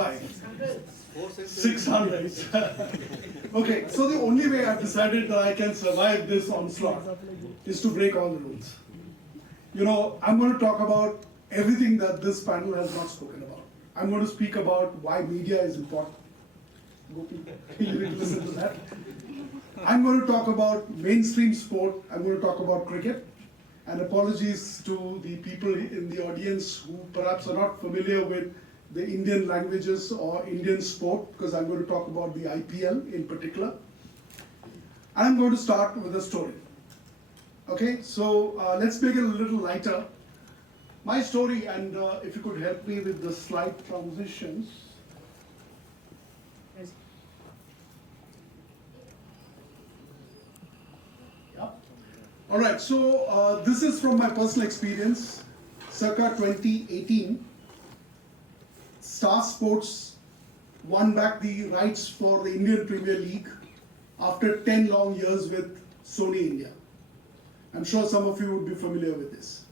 5. 600. Okay, so the only way I've decided that I can survive this onslaught is to break all the rules. You know, I'm going to talk about everything that this panel has not spoken about. I'm going to speak about why media is important. Gopi, you need to listen to that. I'm going to talk about mainstream sport. I'm going to talk about cricket. And apologies to the people in the audience who perhaps are not familiar with the Indian languages or Indian sport, because I'm going to talk about the IPL in particular. And I'm going to start with a story. Okay, so let's make it a little lighter. My story, and if you could help me with the slide transitions. All right, so this is from my personal experience, circa 2018. Star Sports won back the rights for the Indian Premier League after 10 long years with Sony India. I'm sure some of you would be familiar with this.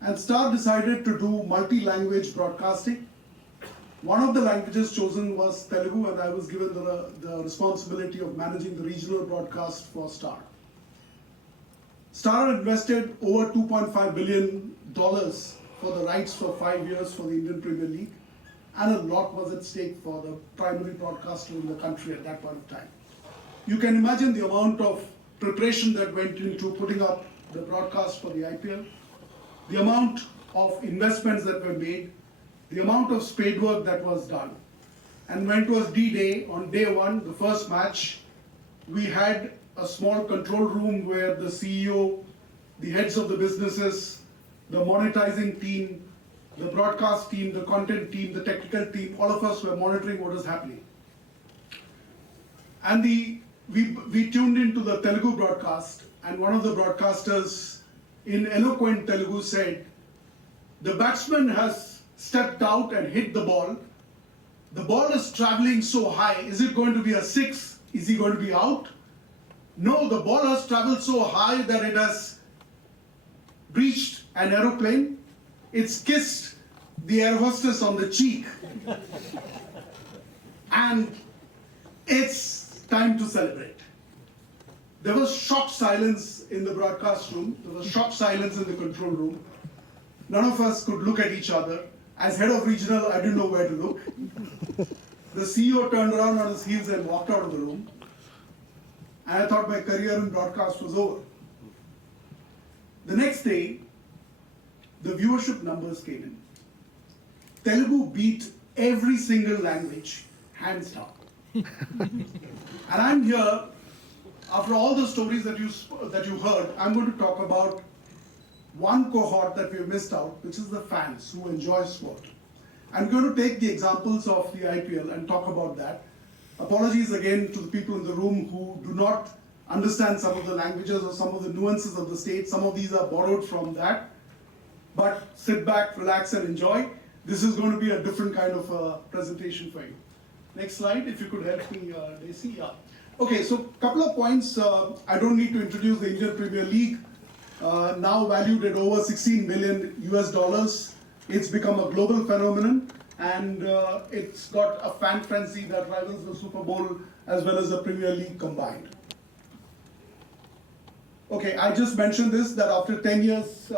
And Star decided to do multi-language broadcasting. One of the languages chosen was Telugu, and I was given the responsibility of managing the regional broadcast for Star. Star invested over $2.5 billion for the rights for 5 years for the Indian Premier League, and a lot was at stake for the primary broadcaster in the country at that point of time. You can imagine the amount of preparation that went into putting up the broadcast for the IPL, the amount of investments that were made, the amount of spade work that was done. And when it was D-Day, on day one, the first match, we had a small control room where the CEO, the heads of the businesses, the monetizing team, the broadcast team, the content team, the technical team, all of us were monitoring what was happening. And we tuned into the Telugu broadcast, and one of the broadcasters in eloquent Telugu said, "The batsman has stepped out and hit the ball. The ball is traveling so high. Is it going to be a 6? Is he going to be out? No, the ball has traveled so high that it has breached an aeroplane. It's kissed the air hostess on the cheek. And it's time to celebrate." There was shocked silence in the broadcast room. There was shocked silence in the control room. None of us could look at each other. As head of regional, I didn't know where to look. The CEO turned around on his heels and walked out of the room. And I thought my career in broadcast was over. The next day, the viewership numbers came in. Telugu beat every single language, hands down. And I'm here, after all the stories that you heard, I'm going to talk about one cohort that we've missed out, which is the fans who enjoy sport. I'm going to take the examples of the IPL and talk about that. Apologies again to the people in the room who do not understand some of the languages or some of the nuances of the state. Some of these are borrowed from that. But sit back, relax, and enjoy. This is going to be a different kind of presentation for you. Next slide, if you could help me, Daisy. Yeah. Okay, so a couple of points. I don't need to introduce the Indian Premier League, now valued at over $16 billion US. It's become a global phenomenon, and it's got a fan frenzy that rivals the Super Bowl as well as the Premier League combined. Okay, I just mentioned this, that after 10 years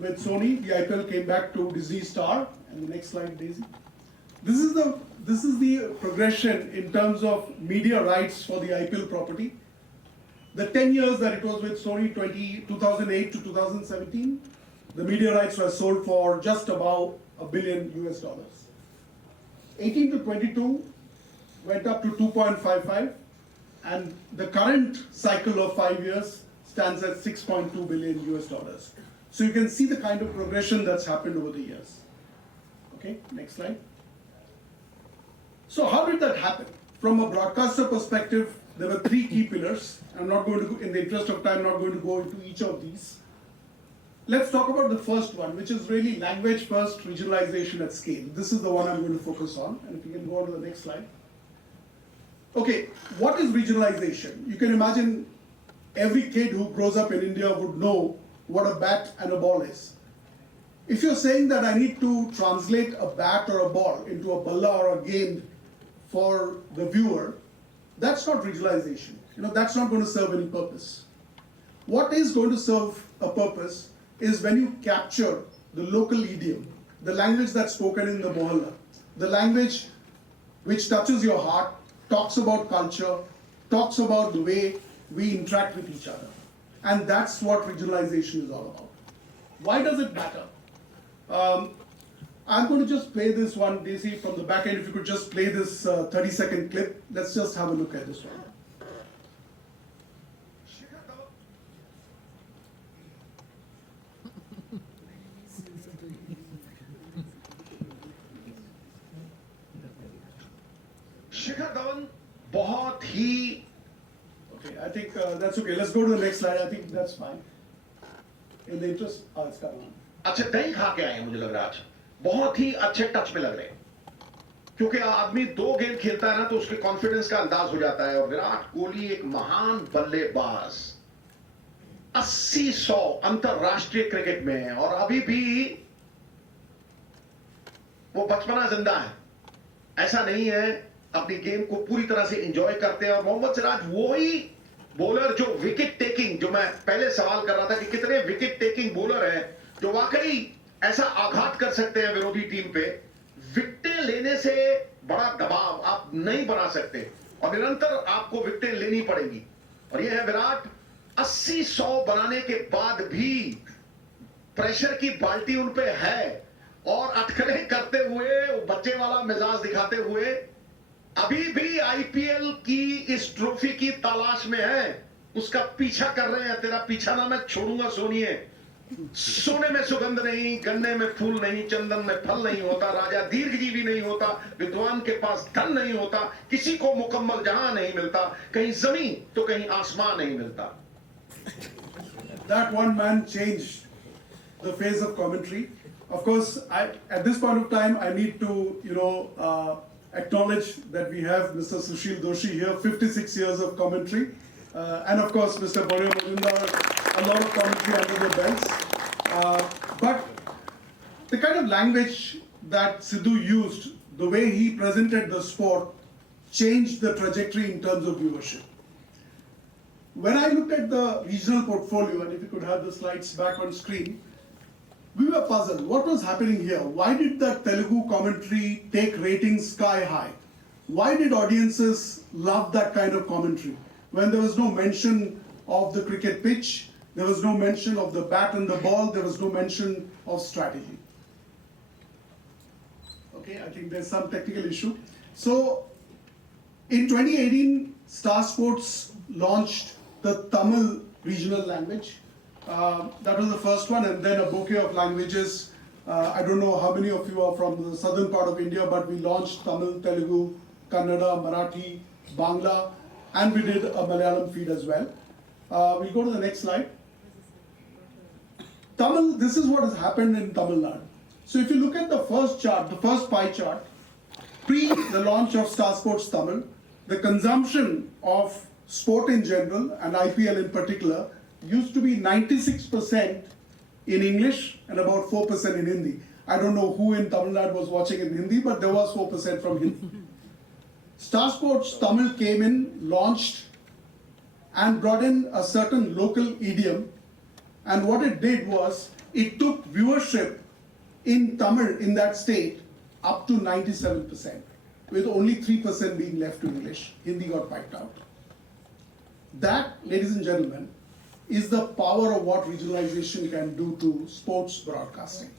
with Sony, the IPL came back to Disney Star. And the next slide, Daisy. This is the progression in terms of media rights for the IPL property. The 10 years that it was with Sony, 2008 to 2017, the media rights were sold for just about $1 billion US. 18 to 22 went up to 2.55, and the current cycle of 5 years stands at 6.2 billion US. So you can see the kind of progression that's happened over the years. Okay, next slide. So how did that happen? From a broadcaster perspective, there were 3 key pillars. I'm not going to, in the interest of time, not going to go into each of these. Let's talk about the first one, which is really language first regionalization at scale. This is the one I'm going to focus on, and if you can go on to the next slide. Okay, what is regionalization? You can imagine every kid who grows up in India would know what a bat and a ball is. If you're saying that I need to translate a bat or a ball into a balla or a game for the viewer, that's not regionalization. That's not going to serve any purpose. What is going to serve a purpose is when you capture the local idiom, the language that's spoken in the mohalla, the language which touches your heart, talks about culture, talks about the way we interact with each other. And that's what regionalization is all about. Why does it matter? I'm going to just play this one, Daisy, from the back end. If you could just play this 30-second clip. Let's just have a look at this one. Shikhar Dhawan बहुत ही Okay, I think that's okay. Let's go to the next slide. I think that's fine. In the interest, it's coming on. अच्छे दही खा के आए हैं, मुझे लग रहा है आज बहुत ही अच्छे टच में लग रहे हैं, क्योंकि आदमी 2 गेंद खेलता है ना तो उसके कॉन्फिडेंस का अंदाज हो जाता है। और विराट कोहली एक महान बल्लेबाज, 80-100 अंतरराष्ट्रीय क्रिकेट में है और अभी भी वो बचपना जिंदा है। ऐसा नहीं है, अपनी गेम को पूरी तरह से एंजॉय करते हैं। और मोहम्मद सिराज वही बॉलर जो विकेट टेकिंग, जो मैं पहले सवाल कर रहा था कि कितने विकेट टेकिंग बॉलर हैं जो वाकई ऐसा आघात कर सकते हैं विरोधी टीम पे। विकेटें लेने से बड़ा दबाव आप नहीं बना सकते और निरंतर आपको विकेटें लेनी पड़ेगी। और यह है विराट, 80-100 बनाने के बाद भी प्रेशर की बाल्टी उन पे है और अटकलें करते हुए, बच्चे वाला मिजाज दिखाते हुए अभी भी आईपीएल की इस ट्रॉफी की तलाश में है। उसका पीछा कर रहे हैं। तेरा पीछा ना मैं छोड़ूंगा सोनिए। सोने में सुगंध नहीं, गन्ने में फूल नहीं, चंदन में फल नहीं होता, राजा दीर्घजीवी नहीं होता, विद्वान के पास धन नहीं होता, किसी को मुकम्मल जहां नहीं मिलता, कहीं जमीन तो कहीं आसमान नहीं मिलता। That one man changed the face of commentary. Of course, at this point of time, I need to, acknowledge that we have Mr. Sushil Doshi here, 56 years of commentary, and of course, Mr. Boryo Majumdar, a lot of commentary under their belts. But the kind of language that Sidhu used, the way he presented the sport, changed the trajectory in terms of viewership. When I looked at the regional portfolio, and if you could have the slides back on screen, we were puzzled. What was happening here? Why did the Telugu commentary take ratings sky high? Why did audiences love that kind of commentary? When there was no mention of the cricket pitch, there was no mention of the bat and the ball, there was no mention of strategy. Okay, I think there's some technical issue. So, in 2018, Star Sports launched the Tamil regional language. That was the first one, and then a bouquet of languages. I don't know how many of you are from the southern part of India, but we launched Tamil, Telugu, Kannada, Marathi, Bangla, and we did a Malayalam feed as well. We'll go to the next slide. Tamil, this is what has happened in Tamil Nadu. So if you look at the first chart, the first pie chart, pre the launch of Star Sports Tamil, the consumption of sport in general and IPL in particular used to be 96% in English and about 4% in Hindi. I don't know who in Tamil Nadu was watching in Hindi, but there was 4% from Hindi. Star Sports Tamil came in, launched, and brought in a certain local idiom. And what it did was, it took viewership in Tamil in that state up to 97%, with only 3% being left to English. Hindi got wiped out. That, ladies and gentlemen, is the power of what regionalization can do to sports broadcasting.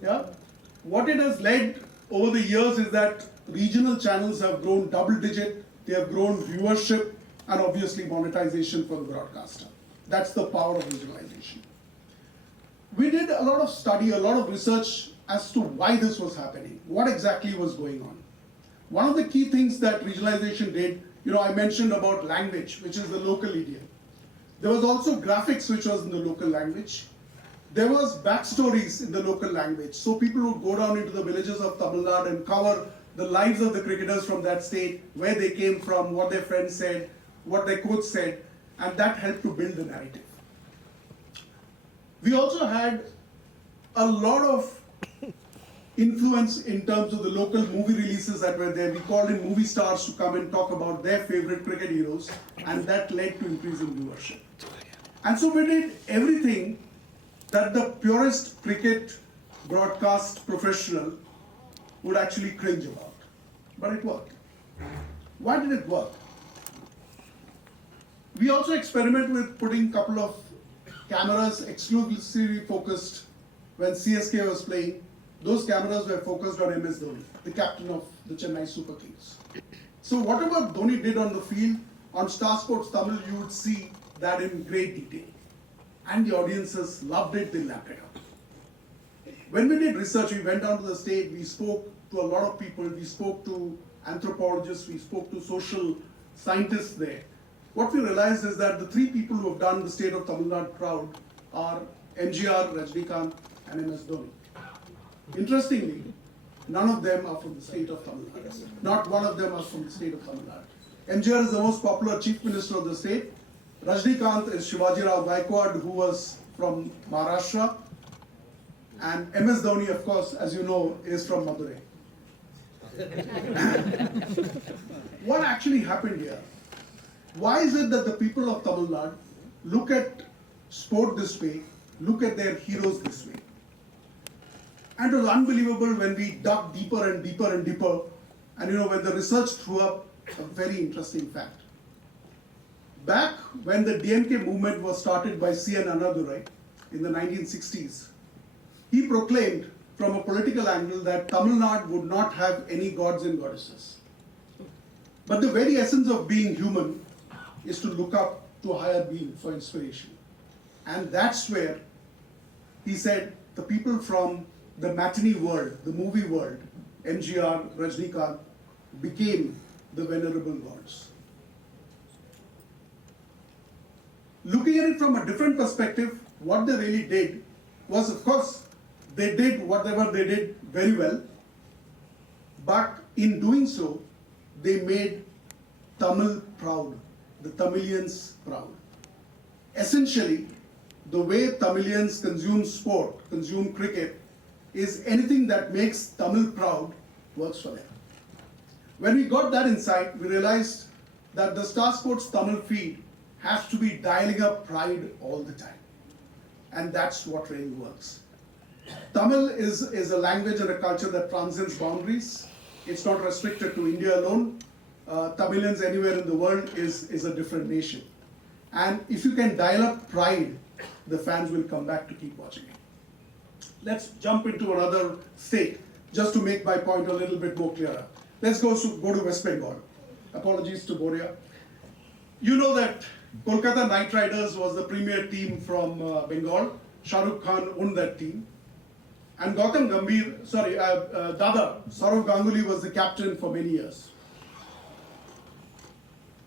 Yeah? What it has led over the years is that regional channels have grown double digit, they have grown viewership and obviously monetization for the broadcaster. That's the power of regionalization. We did a lot of study, a lot of research as to why this was happening, what exactly was going on. One of the key things that regionalization did, I mentioned about language, which is the local idiom. There was also graphics, which was in the local language. There was backstories in the local language. So people would go down into the villages of Tamil Nadu and cover the lives of the cricketers from that state, where they came from, what their friends said, what their coach said, and that helped to build the narrative. We also had a lot of influence in terms of the local movie releases that were there. We called in movie stars to come and talk about their favorite cricket heroes, and that led to increasing viewership. And so we did everything that the purest cricket broadcast professional would actually cringe about. But it worked. Why did it work? We also experiment with putting a couple of cameras exclusively focused when CSK was playing. Those cameras were focused on MS Dhoni, the captain of the Chennai Super Kings. So whatever Dhoni did on the field, on Star Sports Tamil, you would see that in great detail. And the audiences loved it, they lapped it up. When we did research, we went down to the state, we spoke to a lot of people, we spoke to anthropologists, we spoke to social scientists there. What we realized is that the three people who have done the state of Tamil Nadu proud are MGR, Rajnikant, and MS Dhoni. Interestingly, none of them are from the state of Tamil Nadu. Not one of them are from the state of Tamil Nadu. MGR is the most popular chief minister of the state. Rajnikant is Shivaji Rao Gaikwad, who was from Maharashtra. And MS Dhoni, of course, as you know, is from Madurai. What actually happened here? Why is it that the people of Tamil Nadu look at sport this way, look at their heroes this way? And it was unbelievable when we dug deeper and deeper and deeper, and when the research threw up a very interesting fact. Back when the DMK movement was started by C.N. Annadurai in the 1960s, he proclaimed from a political angle that Tamil Nadu would not have any gods and goddesses. But the very essence of being human is to look up to a higher being for inspiration. And that's where he said the people from the matinee world, the movie world, MGR, Rajnikant, became the venerable gods. Looking at it from a different perspective, what they really did was, of course, they did whatever they did very well, but in doing so, they made Tamil proud, the Tamilians proud. Essentially, the way Tamilians consume sport, consume cricket, is anything that makes Tamil proud works for them. When we got that insight, we realized that the Star Sports Tamil feed has to be dialing up pride all the time. And that's what really works. Tamil is a language and a culture that transcends boundaries. It's not restricted to India alone. Tamilians anywhere in the world is a different nation. And if you can dial up pride, the fans will come back to keep watching it. Let's jump into another state, just to make my point a little bit more clearer. Let's go to West Bengal. Apologies to Boria. You know that Kolkata Knight Riders was the premier team from Bengal. Shah Rukh Khan owned that team. And Dada, Saurav Ganguly was the captain for many years.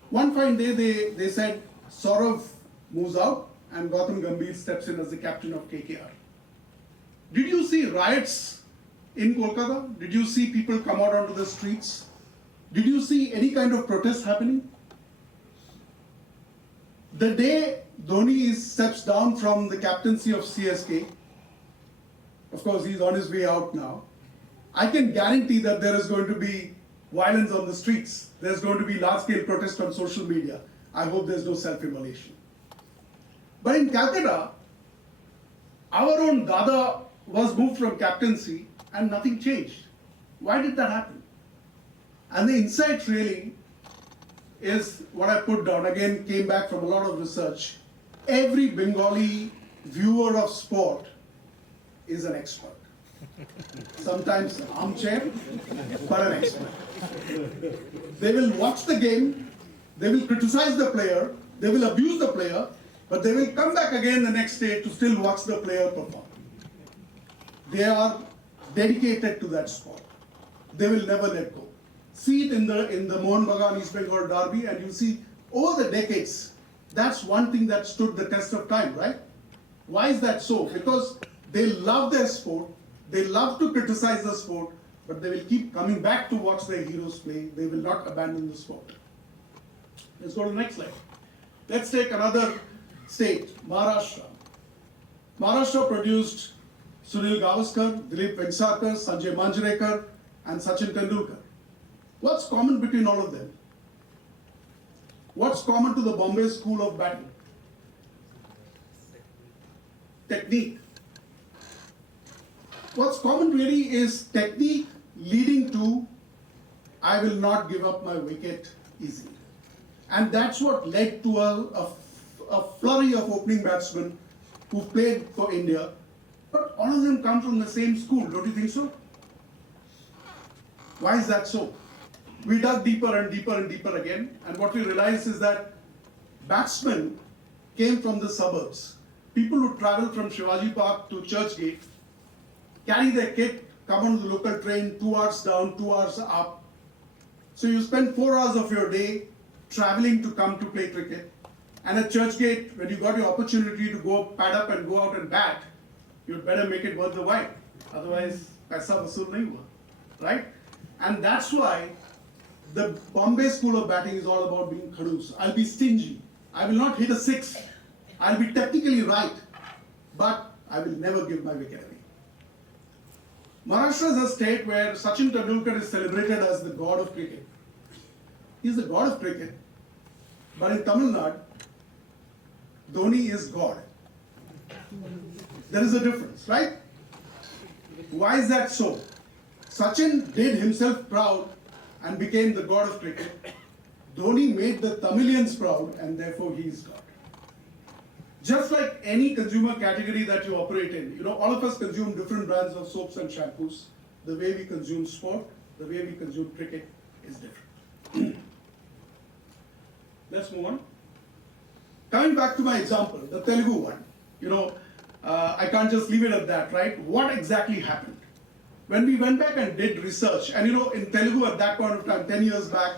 One fine day, they said Saurav moves out and Gautam Gambhir steps in as the captain of KKR. Did you see riots in Kolkata? Did you see people come out onto the streets? Did you see any kind of protest happening? The day Dhoni steps down from the captaincy of CSK, of course he's on his way out now, I can guarantee that there is going to be violence on the streets. There's going to be large-scale protest on social media. I hope there's no self-immolation. But in Calcutta, our own Dada was moved from captaincy and nothing changed. Why did that happen? And the insight really is what I put down, again came back from a lot of research. Every Bengali viewer of sport is an expert. Sometimes an armchair, but an expert. They will watch the game, they will criticize the player, they will abuse the player, but they will come back again the next day to still watch the player perform. They are dedicated to that sport. They will never let go. See it in the Mohan Bagan East Bengal derby, and you see over the decades, that's one thing that stood the test of time, right? Why is that so? Because they love their sport, they love to criticize the sport, but they will keep coming back to watch their heroes play. They will not abandon the sport. Let's go to the next slide. Let's take another state, Maharashtra. Maharashtra produced Sunil Gavaskar, Dilip Vengsarkar, Sanjay Manjrekar, and Sachin Tendulkar. What's common between all of them? What's common to the Bombay School of Batting? Technique. What's common really is technique leading to I will not give up my wicket easily. And that's what led to a flurry of opening batsmen who played for India. But all of them come from the same school, don't you think so? Why is that so? We dug deeper and deeper and deeper again, and what we realized is that batsmen came from the suburbs. People who travel from Shivaji Park to Churchgate, carry their kit, come on the local train, 2 hours down, 2 hours up. So you spend 4 hours of your day traveling to come to play cricket. And at Churchgate, when you got your opportunity to go pad up and go out and bat, you'd better make it worth the while. Otherwise, paisa vasool nahi hua, right? And that's why the Bombay School of Batting is all about being khadoos. I'll be stingy. I will not hit a six. I'll be technically right, but I will never give my wicket away. Maharashtra is a state where Sachin Tendulkar is celebrated as the god of cricket. He's the god of cricket, but in Tamil Nadu, Dhoni is God. There is a difference, right? Why is that so? Sachin did himself proud and became the god of cricket. Dhoni made the Tamilians proud and therefore he is God. Just like any consumer category that you operate in, all of us consume different brands of soaps and shampoos. The way we consume sport, the way we consume cricket is different. Let's move on. Coming back to my example, the Telugu one, I can't just leave it at that, right? What exactly happened? When we went back and did research, and in Telugu at that point of time, 10 years back,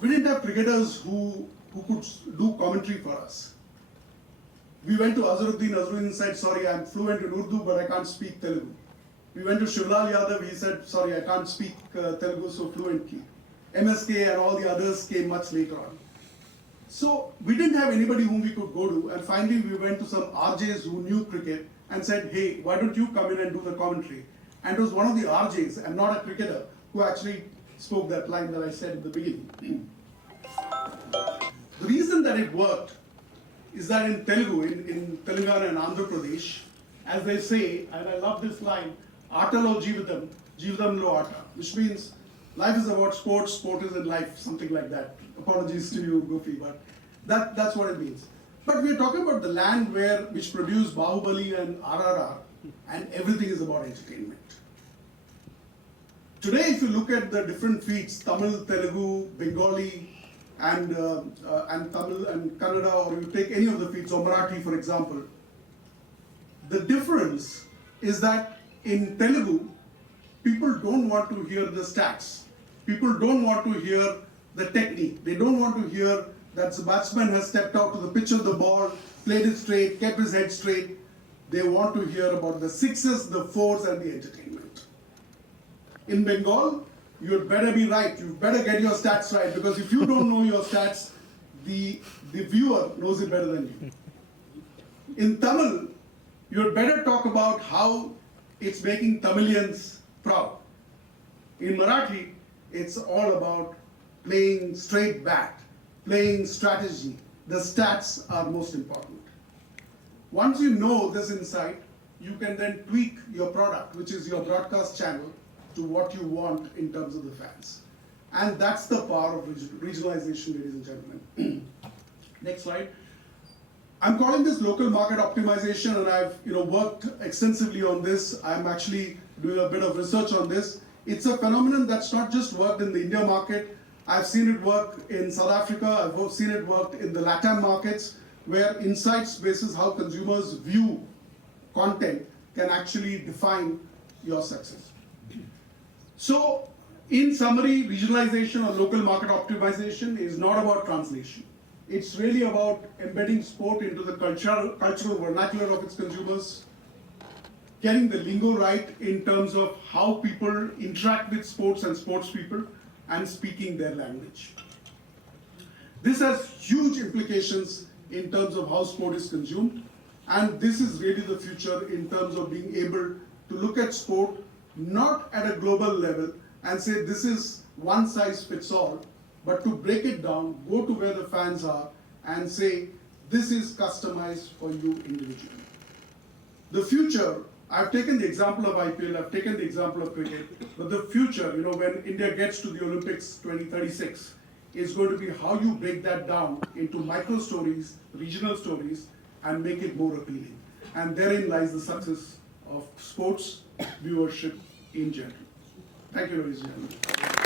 we didn't have cricketers who could do commentary for us. We went to Azharuddin said, sorry, I'm fluent in Urdu, but I can't speak Telugu. We went to Shivlal Yadav, he said, sorry, I can't speak Telugu so fluently. MSK and all the others came much later on. So we didn't have anybody whom we could go to, and finally we went to some RJs who knew cricket and said, hey, why don't you come in and do the commentary? And it was one of the RJs, and not a cricketer, who actually spoke that line that I said in the beginning. The reason that it worked is that in Telugu, in Telangana and Andhra Pradesh, as they say, and I love this line, Atalo Jeevitam, Jeevitamlo Ata, which means life is about sports, sport is in life, something like that. Apologies to you, Goofy, but that's what it means. But we're talking about the land which produced Bahubali and RRR, and everything is about entertainment. Today, if you look at the different feeds, Tamil, Telugu, Bengali, and Tamil and Kannada, or you take any of the feeds, or Marathi, for example, the difference is that in Telugu, people don't want to hear the stats. People don't want to hear the technique. They don't want to hear that the batsman has stepped out to the pitch of the ball, played it straight, kept his head straight. They want to hear about the sixes, the fours, and the entertainment. In Bengal, you'd better be right. You better get your stats right, because if you don't know your stats, the viewer knows it better than you. In Tamil, you'd better talk about how it's making Tamilians proud. In Marathi, it's all about playing straight bat, playing strategy. The stats are most important. Once you know this insight, you can then tweak your product, which is your broadcast channel, to what you want in terms of the fans. And that's the power of regionalization, ladies and gentlemen. Next slide. I'm calling this local market optimization, and I've worked extensively on this. I'm actually doing a bit of research on this. It's a phenomenon that's not just worked in the India market. I've seen it work in South Africa. I've seen it work in the LATAM markets, where insights basis how consumers view content can actually define your success. So, in summary, regionalization or local market optimization is not about translation. It's really about embedding sport into the cultural vernacular of its consumers, getting the lingo right in terms of how people interact with sports and sports people, and speaking their language. This has huge implications in terms of how sport is consumed, and this is really the future in terms of being able to look at sport not at a global level and say this is one size fits all, but to break it down, go to where the fans are and say this is customized for you individually. The future, I've taken the example of IPL, I've taken the example of cricket, but the future, when India gets to the Olympics 2036, is going to be how you break that down into micro stories, regional stories, and make it more appealing. And therein lies the success of sports viewership in general. Thank you, ladies and gentlemen.